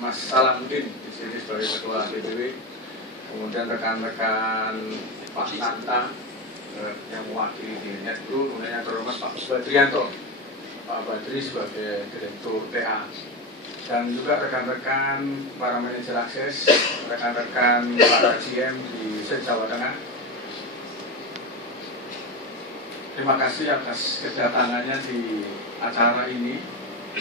Mas Salamuddin di sini sebagai Ketua DPW, kemudian rekan-rekan Pak Nanta yang mewakili di Netgroup, kemudian yang terhormat Pak Badrianto, Pak Badri sebagai Direktur TA, dan juga rekan-rekan para manajer akses, rekan-rekan para GM di Jawa Tengah. Terima kasih atas kedatangannya di acara ini,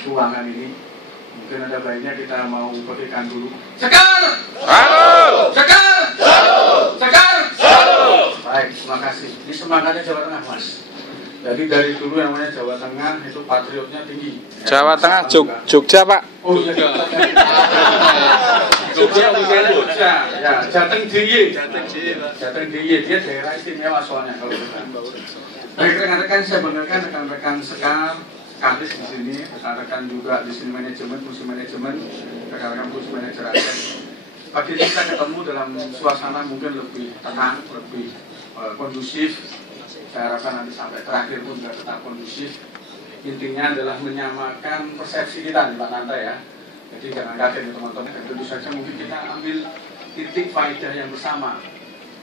ruangan ini. Mungkin ada baiknya kita mau berikan dulu. Sekar! Halo! Sekar! Halo! Sekar! Halo! Baik, terima kasih. Ini semangatnya Jawa Tengah, Mas. Jadi dari dulu yang namanya Jawa Tengah itu patriotnya tinggi. Jawa Tengah, Jogja, Pak. Oh iya, Jogja. Ya, Jateng DIY. Jateng DIY, dia daerah istimewa soalnya kalau kita. Baik, rekan-rekan, saya benarkan rekan-rekan Sekar, Kadis di sini, rekan-rekan juga di sini manajemen, fungsi manajemen, rekan-rekan fungsi manajer akses. Pagi ini kita ketemu dalam suasana mungkin lebih tenang, lebih kondusif. Saya harapkan nanti sampai terakhir pun juga tetap kondusif. Intinya adalah menyamakan persepsi kita di Pak Nanta ya. Jadi jangan kaget ya teman-teman. Dan tentu saja mungkin kita ambil titik faedah yang bersama.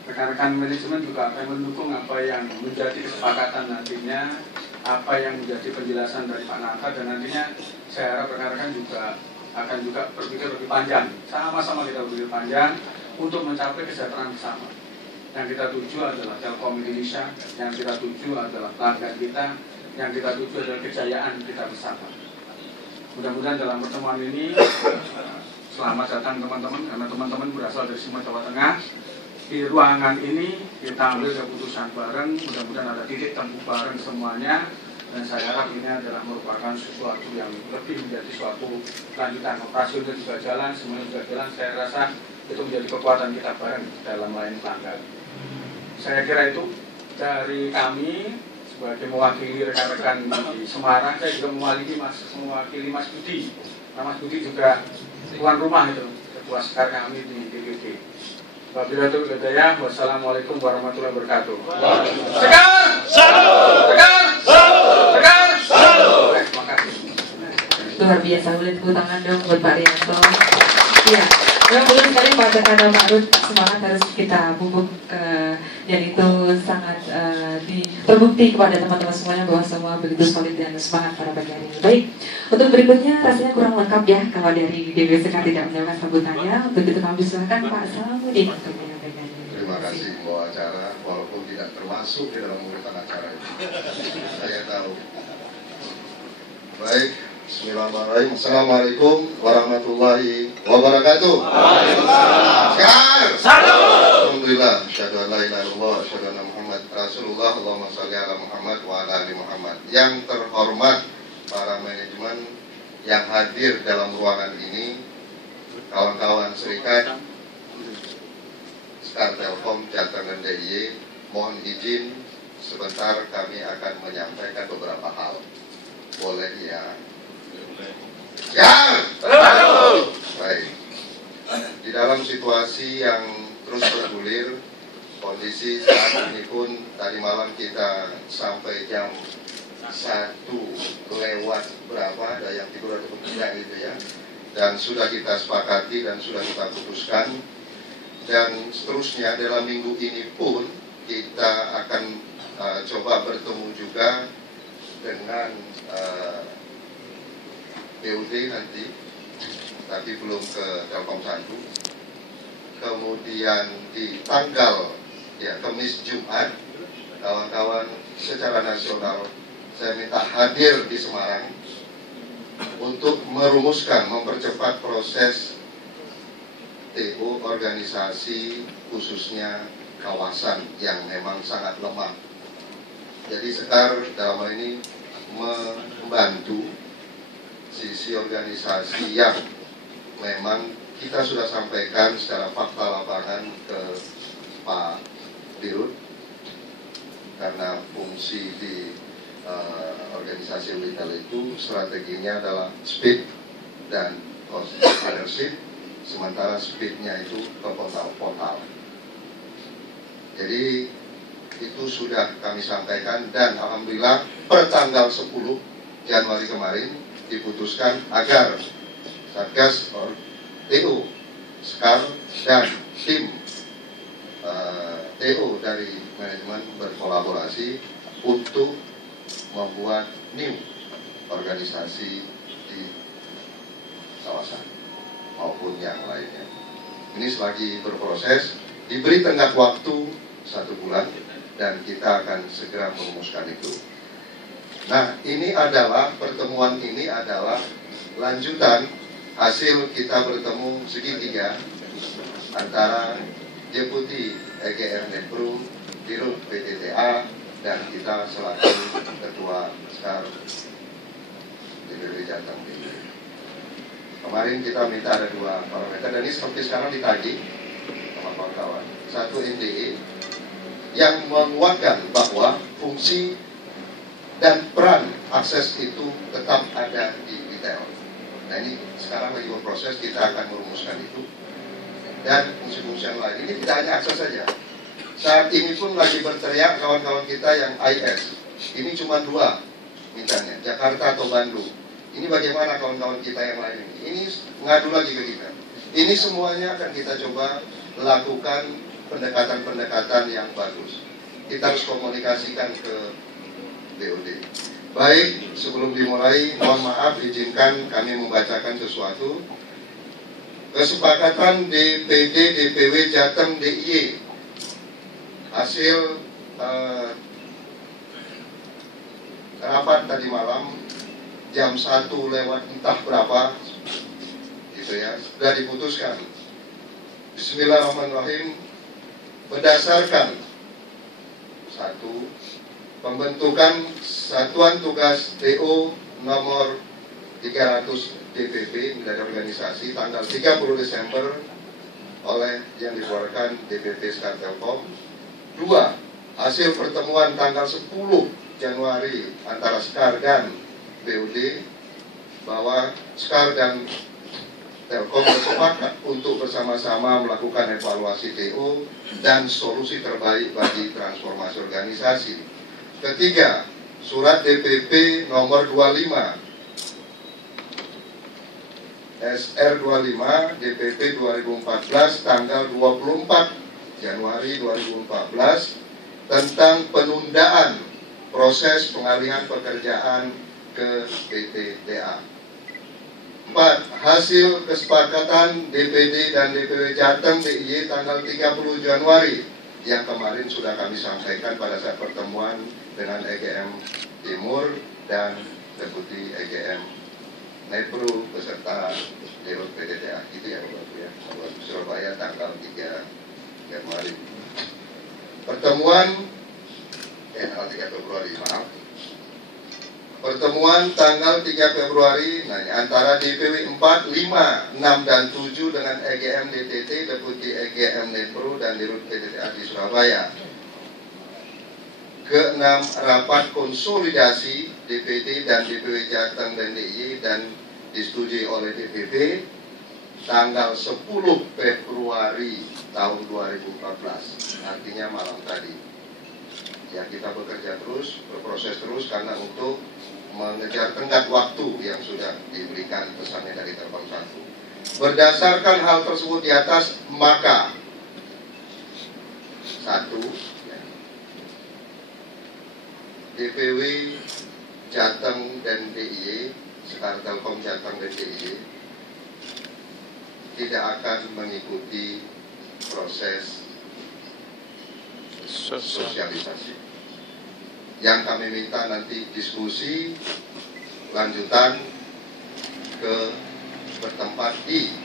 Rekan-rekan manajemen juga akan mendukung apa yang menjadi kesepakatan nantinya, apa yang menjadi penjelasan dari Pak Nanta, dan nantinya saya harap rekan-rekan juga akan berpikir lebih panjang. Sama-sama kita berpikir panjang untuk mencapai kesejahteraan bersama. Yang kita tuju adalah Telkom Indonesia, yang kita tuju adalah pelanggan kita, yang kita tuju adalah kejayaan kita bersama. Mudah-mudahan dalam pertemuan ini selamat datang teman-teman, karena teman-teman berasal dari semua Jawa Tengah. Di ruangan ini kita ambil keputusan bareng, mudah-mudahan ada titik temu bareng semuanya, dan saya harap ini adalah merupakan sesuatu yang lebih menjadi suatu lanjutan. Operasional juga jalan, semuanya juga jalan. Saya rasa itu menjadi kekuatan kita bareng dalam melayani pelanggan. Saya kira itu dari kami sebagai mewakili rekan-rekan di Semarang. Saya juga mewakili Mas Budi. Nah, Mas Budi juga tuan rumah itu, ketua Sekar kami di DPD. Wabillahi hidayah. Wassalamualaikum warahmatullahi wabarakatuh. Sekar! Salam! Sekar! Salam! Sekar! Salam! Terima kasih. Luar biasa, boleh tepuk tangan dong buat Pak Rianto. Iya, memang betul sekali Pak kata Pak Rud, semangat harus kita pupuk dan itu sangat terbukti kepada teman-teman semuanya bahwa semua begitu solid dan semangat pada pagi hari ini. Baik, untuk berikutnya rasanya kurang lengkap ya kalau dari DPW Sekar tidak menjawab sambutannya. Untuk itu kami silakan Pak Salamuddin untuk menyampaikan. Terima kasih bahwa acara walaupun tidak termasuk di dalam urutan acara itu. Saya tahu. Baik, bismillahirrahmanirrahim. Assalamualaikum warahmatullahi wabarakatuh. Sekar! Alhamdulillah, asyhadu an la ilaha illallah, asyhadu anna Muhammad Rasulullah. Allahumma shalli ala Muhammad wa ala ali Muhammad. Yang terhormat para manajemen yang hadir dalam ruangan ini, kawan-kawan serikat Sekar Telkom, Jateng dan DIY, mohon izin sebentar kami akan menyampaikan beberapa hal. Boleh ya? Ya! Baik. Di dalam situasi yang terus bergulir, kondisi saat ini pun tadi malam kita sampai jam 1 lewat berapa, ada yang tidur ataupun tidak gitu ya. Dan sudah kita sepakati dan sudah kita putuskan. Dan seterusnya dalam minggu ini pun kita akan coba bertemu juga dengan BUD nanti, tapi belum ke Telkom 1. Kemudian di tanggal Kamis Jumat, kawan-kawan secara nasional saya minta hadir di Semarang untuk merumuskan, mempercepat proses TO organisasi khususnya kawasan yang memang sangat lemah. Jadi Sekar dalam hal ini membantu sisi organisasi yang memang kita sudah sampaikan secara fakta lapangan ke Pak Dirut, karena fungsi di organisasi retail itu strateginya adalah speed dan leadership, sementara speednya itu ke portal. Jadi itu sudah kami sampaikan, dan alhamdulillah per tanggal 10 Januari kemarin diputuskan agar Satgas TO, SKAR, dan tim TO dari manajemen berkolaborasi untuk membuat new organisasi di kawasan maupun yang lainnya. Ini selagi berproses, diberi tenggat waktu 1 bulan, dan kita akan segera merumuskan itu. Nah, pertemuan ini adalah lanjutan hasil kita bertemu segitiga antara Deputi EGM Netpro, Dirut PTTA, dan kita selaku Ketua SKAR DPW Jateng. Kemarin kita minta ada 2 parameter, dan ini seperti sekarang ditagih sama kawan-kawan. 1 NDE yang menguatkan bahwa fungsi dan peran akses itu tetap ada di retail. Nah, ini sekarang lagi berproses, kita akan merumuskan itu. Dan fungsi-fungsi yang lain, ini tidak hanya akses saja. Saat ini pun lagi berteriak kawan-kawan kita yang IS. Ini cuma 2 mintanya, Jakarta atau Bandung. Ini bagaimana kawan-kawan kita yang lain ini? Ini ngadu lagi ke kita. Ini semuanya akan kita coba lakukan pendekatan-pendekatan yang bagus. Kita harus komunikasikan ke BOD. Baik, sebelum dimulai, mohon maaf, izinkan kami membacakan sesuatu. Kesepakatan DPD DPW Jateng DIY hasil rapat tadi malam jam 1 lewat entah berapa gitu ya, sudah diputuskan. Bismillahirrahmanirrahim. Berdasarkan 1. Pembentukan Satuan Tugas TO nomor 300 DPP menjadi organisasi tanggal 30 Desember oleh yang dikeluarkan DPP SKAR Telkom. 2. Hasil pertemuan tanggal 10 Januari antara SKAR dan BUD bahwa SKAR dan Telkom bersepakat untuk bersama-sama melakukan evaluasi TO dan solusi terbaik bagi transformasi organisasi. 3. Surat DPP nomor 25 SR 25 DPP 2014 tanggal 24 Januari 2014 tentang penundaan proses pengalihan pekerjaan ke PTTA. 4. Hasil kesepakatan DPD dan DPW Jateng DIY tanggal 30 Januari yang kemarin sudah kami sampaikan pada saat pertemuan dengan EGM Timur dan Deputi EGM Netpro beserta Dirut PTTA. Itu ya Bapak ya, Surabaya tanggal 3 Januari. Pertemuan tanggal 3 Februari, maaf. Pertemuan tanggal 3 Februari antara DPW 4, 5, 6, dan 7 dengan EGM DTT, Deputi EGM Netpro, dan Dirut PTTA di Surabaya. Ke-6, rapat konsolidasi DPD dan DPW Jateng dan DIY dan disetujui oleh DPP tanggal 10 Februari tahun 2014, artinya malam tadi. Ya, kita bekerja terus, berproses terus karena untuk mengejar tenggat waktu yang sudah diberikan pesannya dari Telkom 1. Berdasarkan hal tersebut di atas, maka 1. DPW Jateng dan DIY, SKAR Telkom Jateng dan DIY tidak akan mengikuti proses sosialisasi. Yang kami minta nanti diskusi lanjutan bertempat di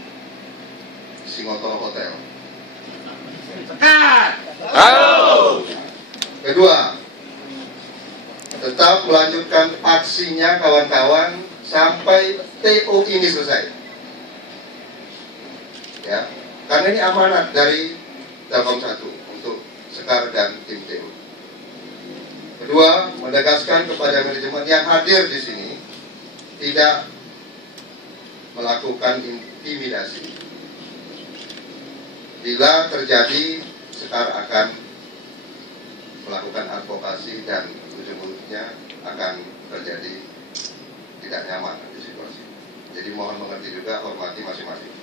Singotoro Hotel. Kedua, tetap melanjutkan aksinya kawan-kawan sampai TO ini selesai. Ya, karena ini amanat dari Telkom 1 untuk SKAR dan tim TO. Kedua, menegaskan kepada manajemen yang hadir di sini tidak melakukan intimidasi. Bila terjadi, SKAR akan melakukan advokasi dan ujung-ujungnya akan terjadi tidak nyaman di situasi. Jadi mohon mengerti juga, hormati masing-masing.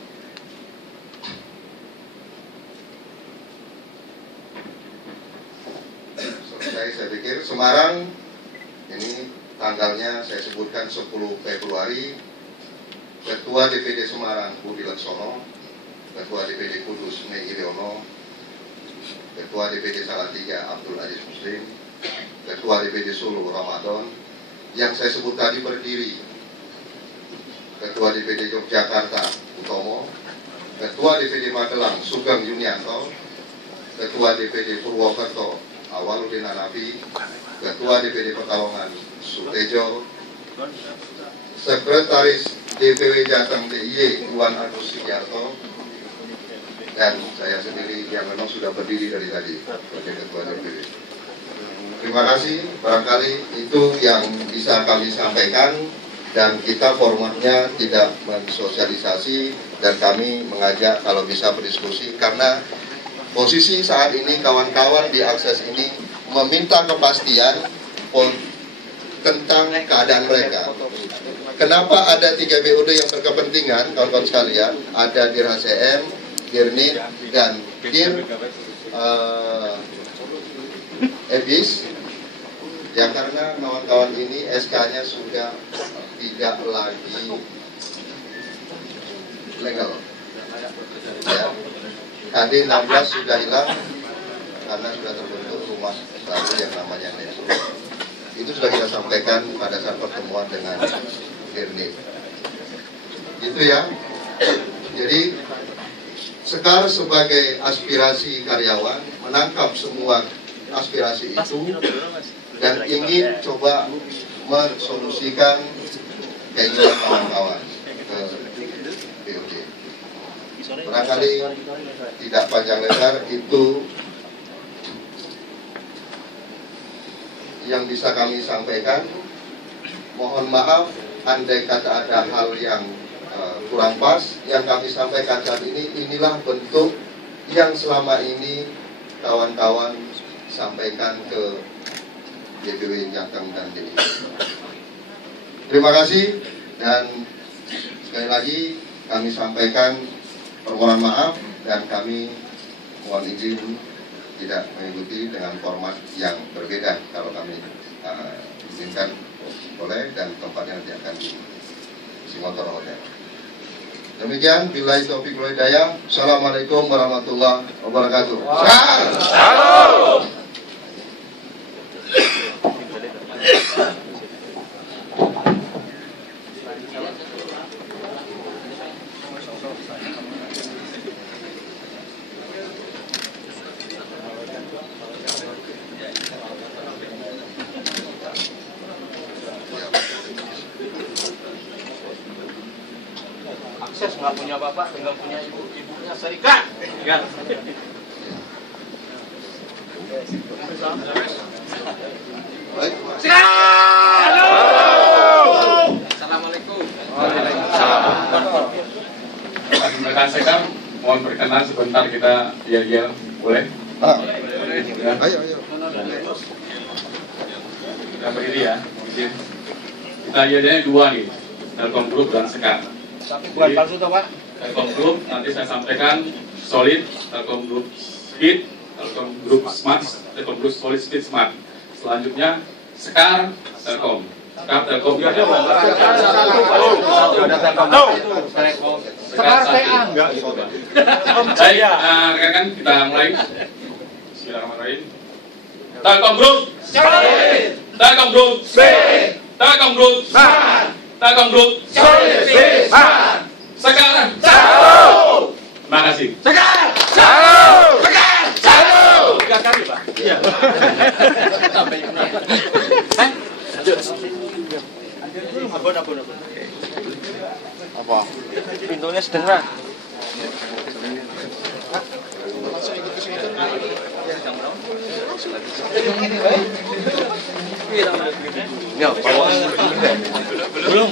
Semarang, ini tanggalnya saya sebutkan 10 Februari, Ketua DPD Semarang Budi Laksono, Ketua DPD Kudus Mei Iryono, Ketua DPD Salatiga Abdul Aziz Muslim, Ketua DPD Solo Ramadan, yang saya sebut tadi berdiri, Ketua DPD Yogyakarta Utomo, Ketua DPD Magelang Sugeng Yunianto, Ketua DPD Purwokerto Awaludin Hanafi, Ketua DPD Pekalongan Sutejo, Sekretaris DPW Jateng DIY Iwan Agus Sugiarto, dan saya sendiri yang memang sudah berdiri dari tadi sebagai Ketua DPD. Terima kasih, barangkali itu yang bisa kami sampaikan, dan kita formatnya tidak mensosialisasi dan kami mengajak kalau bisa berdiskusi, karena posisi saat ini kawan-kawan di akses ini meminta kepastian tentang keadaan mereka. Kenapa ada 3 BUD yang berkepentingan, kawan-kawan sekalian? Ada Dir HCM, Dirnit, dan Dir Ebis. Ya karena kawan-kawan ini SK-nya sudah tidak lagi legal. Ya. KD 16 sudah hilang karena sudah terbentuk rumah baru yang namanya Neso. Itu sudah kita sampaikan pada saat pertemuan dengan Dirnit. Itu ya. Jadi Sekar sebagai aspirasi karyawan menangkap semua aspirasi itu dan ingin coba mensolusikan keinginan kawan-kawan ke BUD. Barangkali tidak panjang lebar, itu yang bisa kami sampaikan. Mohon maaf andai kata ada hal yang kurang pas yang kami sampaikan saat ini. Inilah bentuk yang selama ini kawan-kawan sampaikan ke DPW Jateng dan DIY. Terima kasih, dan sekali lagi kami sampaikan permohonan maaf dan kami mohon izin tidak mengikuti dengan format yang berbeda. Kalau kami izinkan boleh, dan tempatnya nanti akan di Singotoro Hotel. Demikian, billahi taufiq wal hidayah. Assalamualaikum warahmatullahi wabarakatuh. Shalom. Akses nggak punya bapak, tinggal punya ibunya Serikat. Ya. Assalamualaikum. Rekan Sekar, mohon berkenan sebentar kita yel-yel, boleh? Ya. Ayo. Kita berdiri ya, izin. Kita yel-yelnya 2 nih, Telkom Group dan Sekar. Tapi bukan palsu toh Pak? Telkom Group nanti saya sampaikan solid, Telkom Group Speed, Telkom Group Smart, Telkom Group Solid Speed Smart. Selanjutnya Sekar Telkom. Sekar Telkom. Sekar TA enggak? Baik, rekan-rekan kita mulai. Bismillahirrahmanirrahim. Telkom Group solid, Telkom Group speed, Telkom Group smart, Telkom Group solid speed smart. Sekar Telkom. Terima kasih. Sekar Telkom. Sekar Telkom. 3 kali Pak. Iya. Sampai Abon. Apa? Pintunya sedang. Ya, belum.